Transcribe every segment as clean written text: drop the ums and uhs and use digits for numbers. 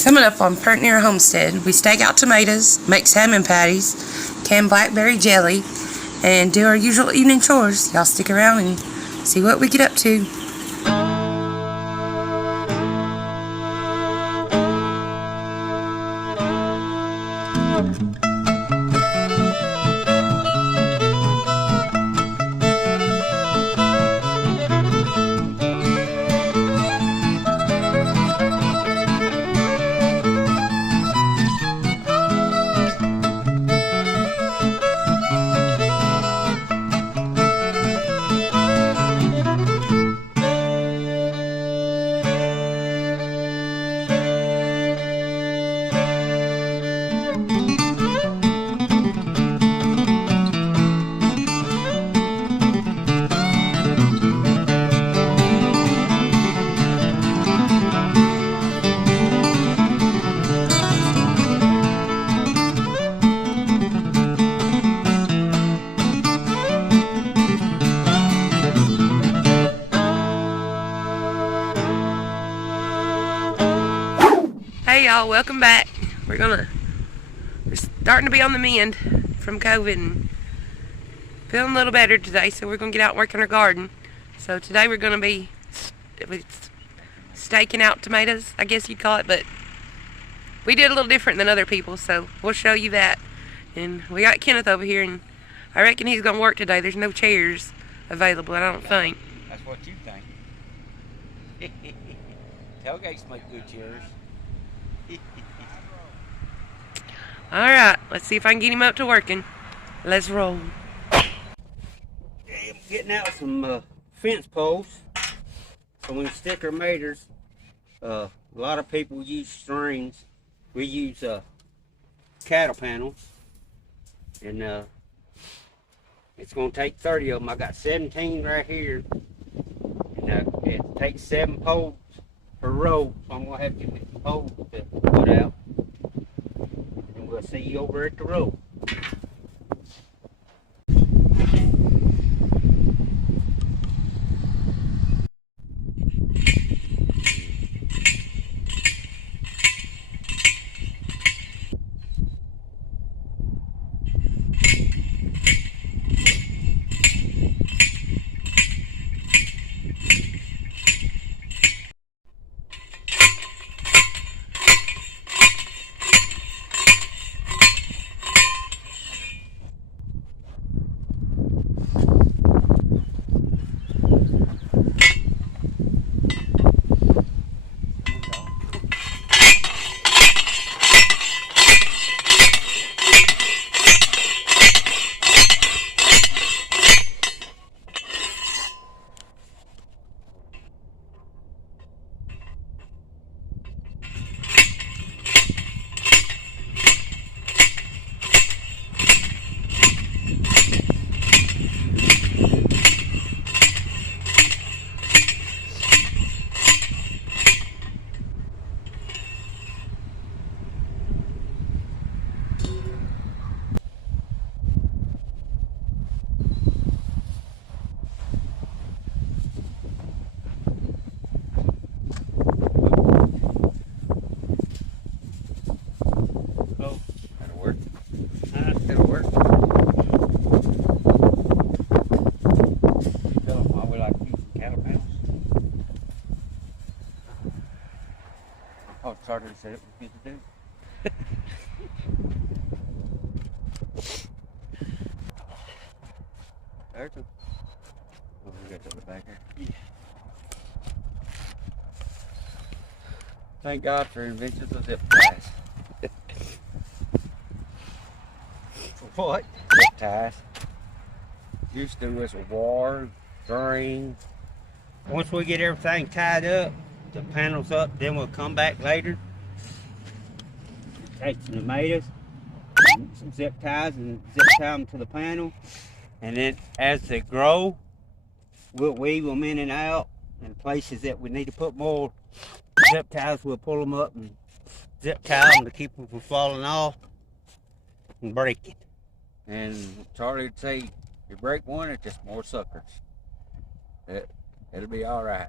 Coming up on Burnt Near Homestead, we stake out tomatoes, make salmon patties, can blackberry jelly, and do our usual evening chores. Y'all stick around and see what we get up to. Hey y'all, welcome back. We're starting to be on the mend from COVID and feeling a little better today, so we're gonna get out and work in our garden. So today we're gonna be staking out tomatoes, I guess you'd call it, but we did a little different than other people, so we'll show you that. And we got Kenneth over here, and I reckon he's gonna work today. There's no chairs available, I don't think. That's what you think. Tailgates make good chairs. Alright, let's see if I can get him up to working. Let's roll. I'm getting out some fence posts so we can stick our maters. A lot of people use strings. We use cattle panels. And it's going to take 30 of them. I got 17 right here. And it takes 7 poles per row. So I'm going to have to get some poles to put out. We'll see you over at the road. Oh, Charter said it was good to do. There's a... Oh, we got the back here. Yeah. Thank God for inventions of zip ties. For what? Zip ties. Used to was a war, string. Once we get everything tied up, the panels up, then we'll come back later. Take some tomatoes, some zip ties, and zip tie them to the panel. And then as they grow, we'll weave them in and out. And places that we need to put more zip ties, we'll pull them up and zip tie them to keep them from falling off and breaking. And Charlie would say, you break one, it's just more suckers. It'll be all right.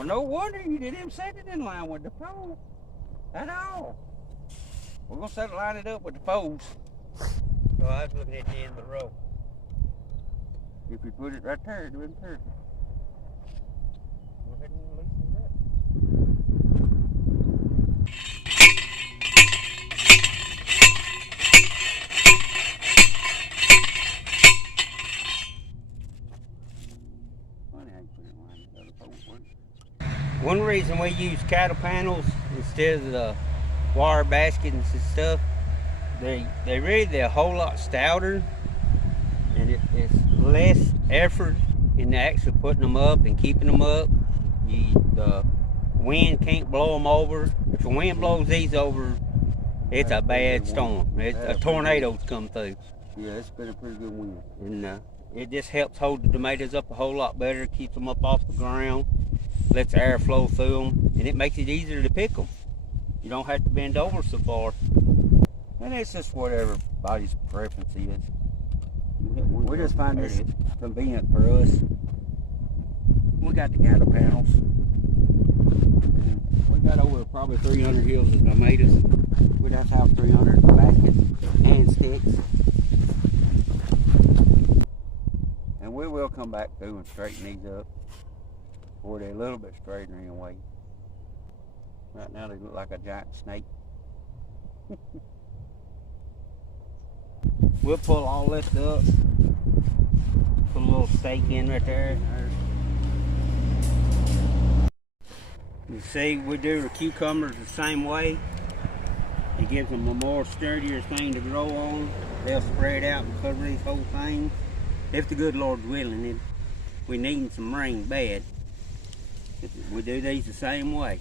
Well, no wonder you didn't set it in line with the pole at all. We're going to line it up with the poles. So I was looking at the end of the row. If you put it right there, it wouldn't perfect. Go ahead and loosen it up. Funny how you put it in line with the other poles, wouldn't it? One reason we use cattle panels instead of the wire baskets and stuff, they're a whole lot stouter, and it's less effort in actually putting them up and keeping them up. The wind can't blow them over. If the wind blows these over, it's a bad storm. A tornado's come through. Yeah, it's been a pretty good wind. And it just helps hold the tomatoes up a whole lot better, keeps them up off the ground, lets air flow through them, and it makes it easier to pick them. You don't have to bend over so far. And it's just whatever everybody's preference is. We just find this convenient for us. We got the cattle panels. We got over probably 300 hills of tomatoes. We'd have to have 300 baskets and sticks. And we will come back through and straighten these up. Or they're a little bit straighter anyway. Right now they look like a giant snake. We'll pull all this up. Put a little stake in right there. You see, we do the cucumbers the same way. It gives them a more sturdier thing to grow on. They'll spread out and cover these whole things. If the good Lord's willing, if we need some rain bad, we do these the same way.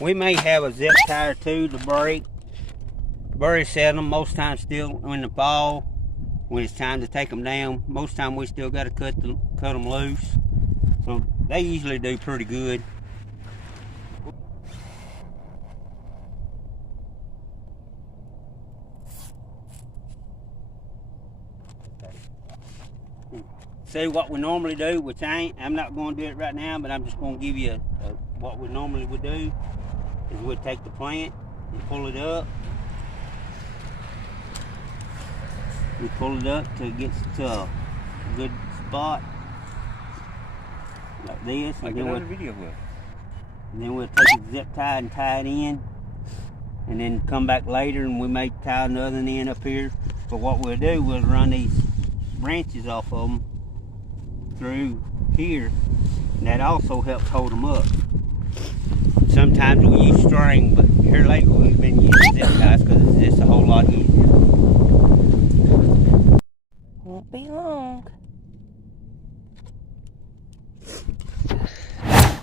We may have a zip tie or two to break. Bury set them most times still in the fall when it's time to take them down. Most time we still got to cut them loose. So they usually do pretty good. See what we normally do, which I'm not going to do it right now, but I'm just going to give you what we normally would do is we'd take the plant and pull it up. We pull it up till it gets to a good spot, like this. And then we'll take a zip tie and tie it in, and then come back later and we may tie another end up here. But what we'll do, we'll run these branches off of them through here, and that also helps hold them up. Sometimes we use string, but here lately we've been using zip ties because it's just a whole lot easier. Won't be long.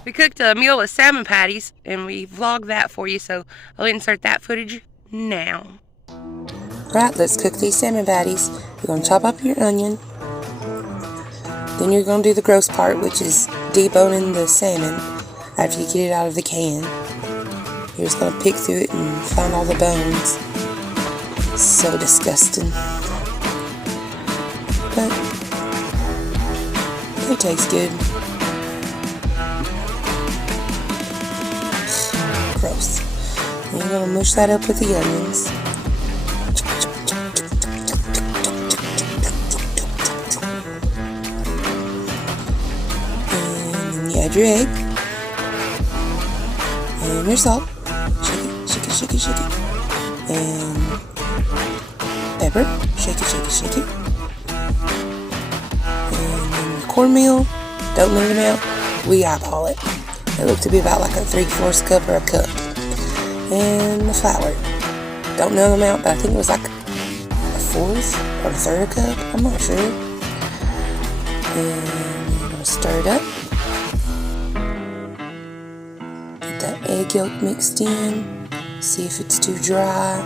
We cooked a meal with salmon patties, and we vlogged that for you, so I'll insert that footage now. Right, let's cook these salmon patties. You're going to chop up your onion. Then you're going to do the gross part, which is deboning the salmon after you get it out of the can. You're just going to pick through it and find all the bones. So disgusting. But they taste good. Gross. And you're going to mush that up with the onions. Add your egg and your salt, shake it, shake it, shake it, shake it, and pepper, shake it, shake it, shake it, and then cornmeal, don't know the amount, we eyeball it. It looked to be about like a 3/4 cup or a cup, and the flour, don't know the amount, but I think it was like a 1/4 or a 1/3 cup, I'm not sure, and you're going to stir it up. Egg yolk mixed in, see if it's too dry,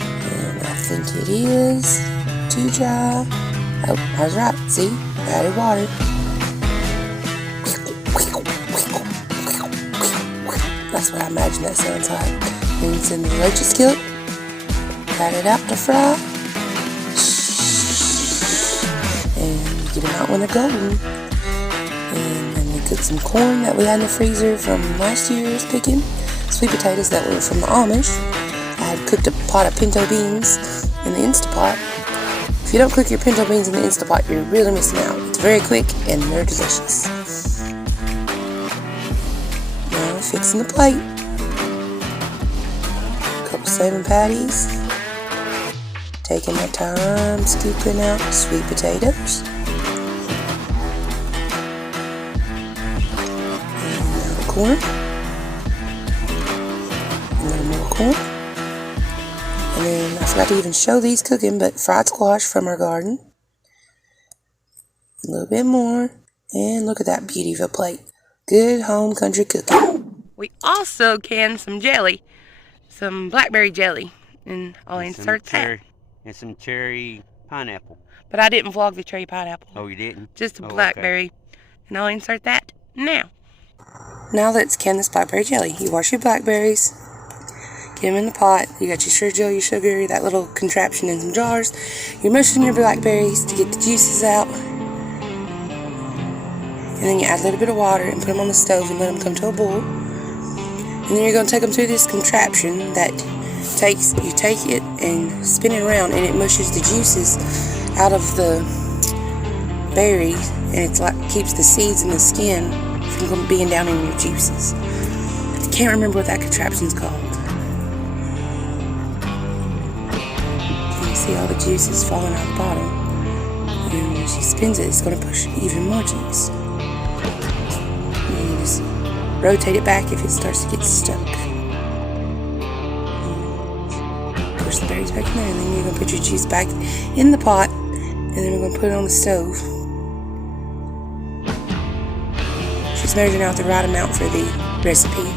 and I think it is too dry. Oh, I was right. See? Added water. That's what I imagine that sounds like. Then it's in the roaches kill it. Got it out to fry. And you get them out when they're golden. And then we cook some corn that we had in the freezer from last year's picking. Sweet potatoes that were from the Amish. I had cooked a pot of pinto beans in the Instapot. If you don't cook your pinto beans in the Instapot, you're really missing out. It's very quick and they're delicious. Now fixing the plate. A couple salmon patties. Taking my time scooping out sweet potatoes. And a little corn. A little more corn. And then I forgot to even show these cooking, but fried squash from our garden. A little bit more. And look at that beauty of a plate. Good home country cooking. We also canned some jelly. Some blackberry jelly. And I'll insert that. And some cherry pineapple. But I didn't vlog the cherry pineapple. Oh, you didn't? Just a blackberry. Okay. And I'll insert that now. Now let's can this blackberry jelly. You wash your blackberries. Get them in the pot. You got your sure gel, your sugar, that little contraption in some jars. You're mushing your blackberries to get the juices out. And then you add a little bit of water and put them on the stove and let them come to a boil. And then you're going to take them through this contraption that you take it and spin it around and it mushes the juices out of the berries, and it's like keeps the seeds and the skin from being down in your juices. I can't remember what that contraption's called. You see all the juices falling out the bottom, and when she spins it, it's going to push even more juice. And you just rotate it back if it starts to get stuck. Push the berries back in there, and then you're going to put your juice back in the pot, and then we're going to put it on the stove. She's measuring out the right amount for the recipe,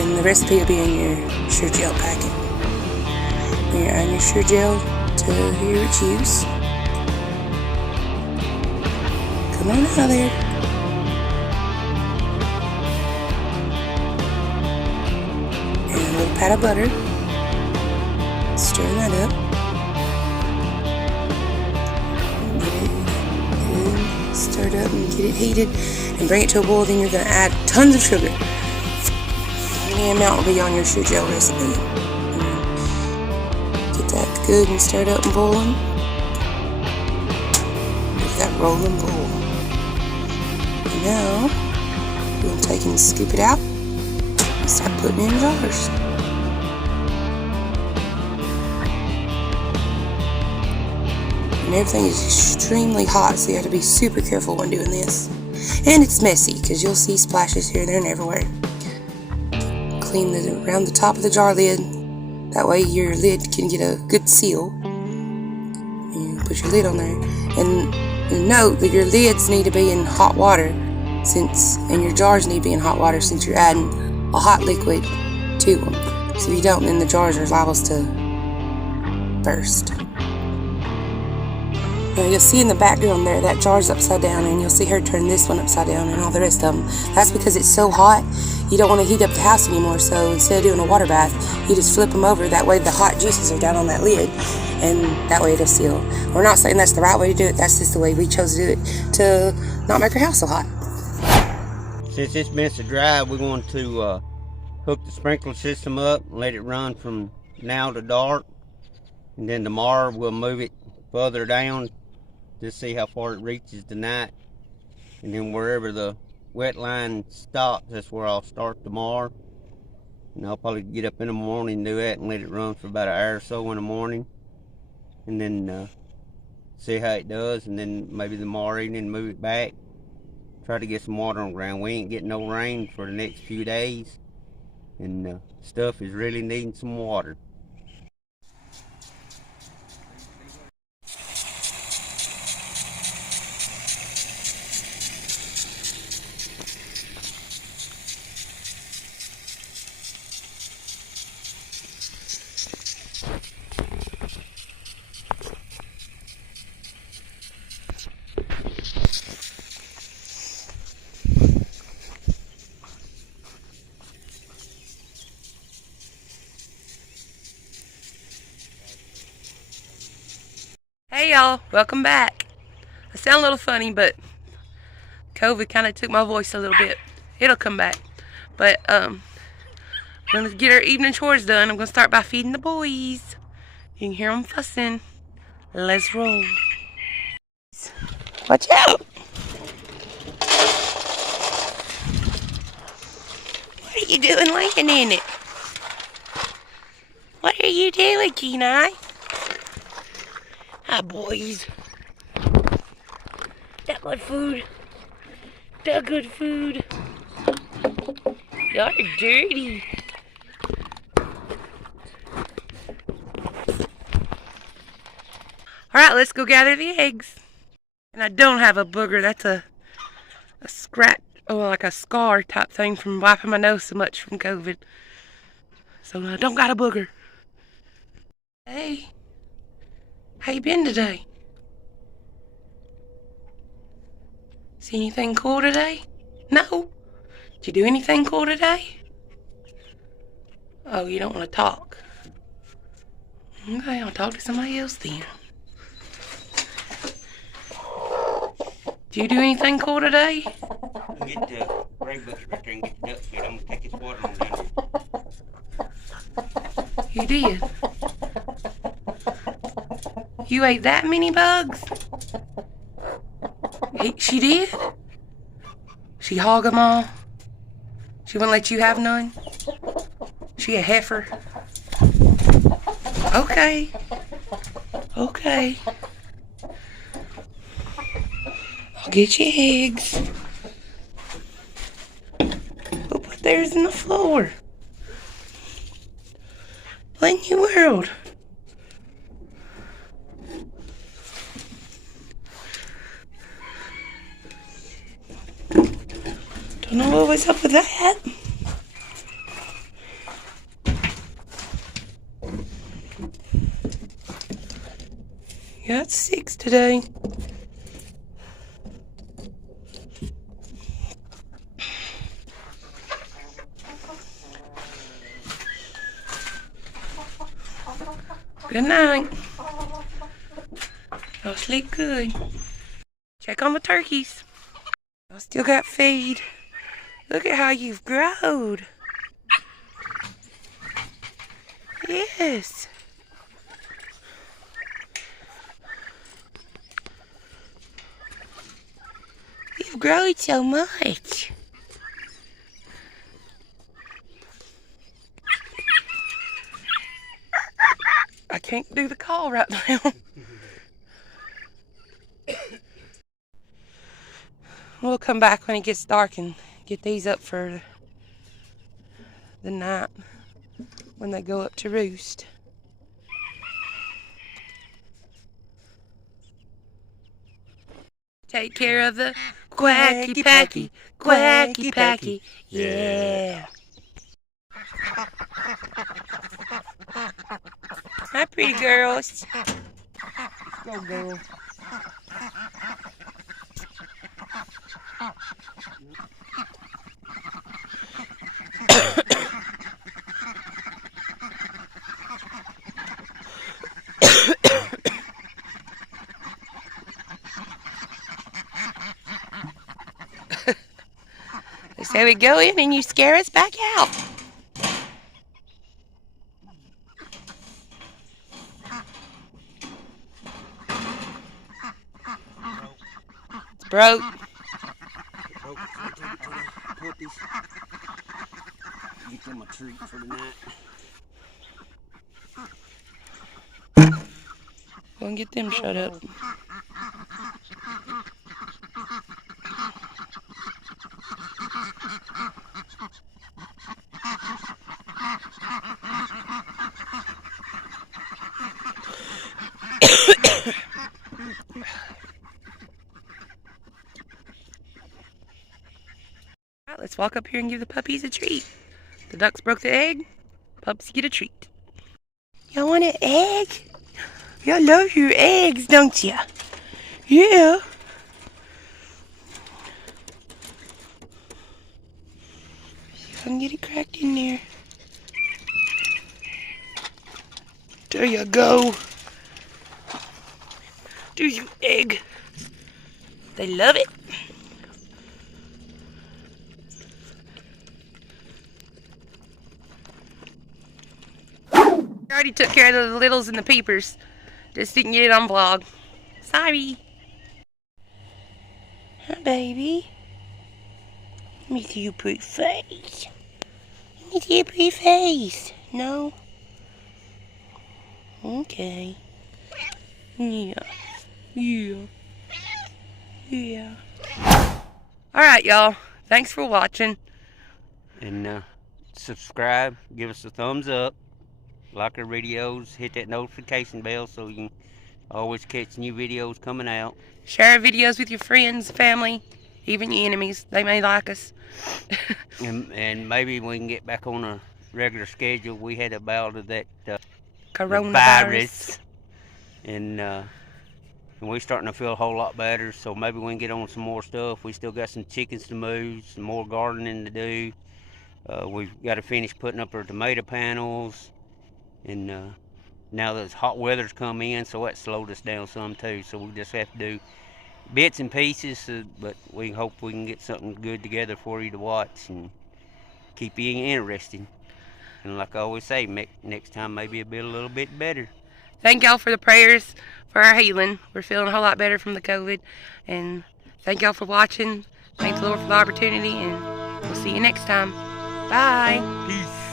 and the recipe will be in your sure gel packet. When you're adding your sure gel to your juice, come on out of there. And a little pat of butter. Stirring that up. Get it stirred up and get it heated and bring it to a boil. Then you're going to add tons of sugar. The amount will be on your sure gel recipe. Get that good and stirred up and boiling. Get that rolling boil. And now we'll take and scoop it out and start putting it in jars. And everything is extremely hot, so you have to be super careful when doing this. And it's messy, because you'll see splashes here, there, and everywhere. Clean around the top of the jar lid. That way your lid can get a good seal. And you put your lid on there. And note that your lids need to be in hot water, and your jars need to be in hot water since you're adding a hot liquid to them. So if you don't, then the jars are liable to burst. Now you'll see in the background there, that jar's upside down, and you'll see her turn this one upside down and all the rest of them. That's because it's so hot, you don't want to heat up the house anymore, so instead of doing a water bath, you just flip them over. That way the hot juices are down on that lid, and that way it'll seal. We're not saying that's the right way to do it, that's just the way we chose to do it, to not make our house so hot. Since it's been so dry, we're going to hook the sprinkler system up and let it run from now to dark. And then tomorrow we'll move it further down to see how far it reaches tonight. And then wherever the wet line stops, that's where I'll start tomorrow. And I'll probably get up in the morning and do that and let it run for about an hour or so in the morning. And then see how it does. And then maybe tomorrow evening move it back. Try to get some water on the ground. We ain't getting no rain for the next few days. And stuff is really needing some water. Hey y'all, welcome back. I sound a little funny, but COVID kind of took my voice a little bit. It'll come back. But I'm gonna get our evening chores done. I'm gonna start by feeding the boys. You can hear them fussing. Let's roll. Watch out! What are you doing laying in it? What are you doing, Kenai? Hi, boys. That good food. That good food. Y'all are dirty. Alright, let's go gather the eggs. And I don't have a booger. That's a scratch, or like a scar type thing from wiping my nose so much from COVID. So I don't got a booger. Hey, how you been today? See anything cool today? No? Did you do anything cool today? Oh, you don't want to talk. Okay, I'll talk to somebody else then. Did you do anything cool today? Get the gray bucket right there and get the duck feed. I'm gonna take his water on down there. You did. You ate that many bugs? She did? She hog them all? She wouldn't let you have none? She a heifer? Okay. Okay. I'll get you eggs. Who put theirs in the floor? What in the world? Don't know what was up with that. You got 6 today. Good night. Y'all sleep good. Check on the turkeys. I still got feed. Look at how you've growed. Yes. You've grown so much. I can't do the call right now. We'll come back when it gets dark and get these up for the night when they go up to roost. Take care of the quacky packy, quacky packy, yeah. Hi, pretty girls. Go, girl. They say we go in and you scare us back out. It's broke. Get them a treat for the night. Go and get them shut up. Alright, let's walk up here and give the puppies a treat. The ducks broke the egg. Pups get a treat. Y'all want an egg? Y'all love your eggs, don't ya? Yeah. See if I can get it cracked in there. There you go. Do you egg? They love it. I already took care of the littles and the peepers. Just didn't get it on vlog. Sorry. Hi, baby. Let me see your pretty face. Let me see your pretty face. No? Okay. Yeah. Yeah. Yeah. Alright, y'all. Thanks for watching. And subscribe, give us a thumbs up, like our videos, hit that notification bell so you can always catch new videos coming out. Share our videos with your friends, family, even your enemies. They may like us. and maybe we can get back on a regular schedule. We had a bout of that Coronavirus. And we're starting to feel a whole lot better, so maybe we can get on some more stuff. We still got some chickens to move, some more gardening to do. We've got to finish putting up our tomato panels, and now the hot weather's come in, so that slowed us down some too. So we just have to do bits and pieces, but we hope we can get something good together for you to watch and keep you interested. And like I always say, next time maybe it'll be a little bit better. Thank y'all for the prayers for our healing. We're feeling a whole lot better from the COVID. And thank y'all for watching. Thanks, Lord, for the opportunity. And we'll see you next time. Bye. Peace.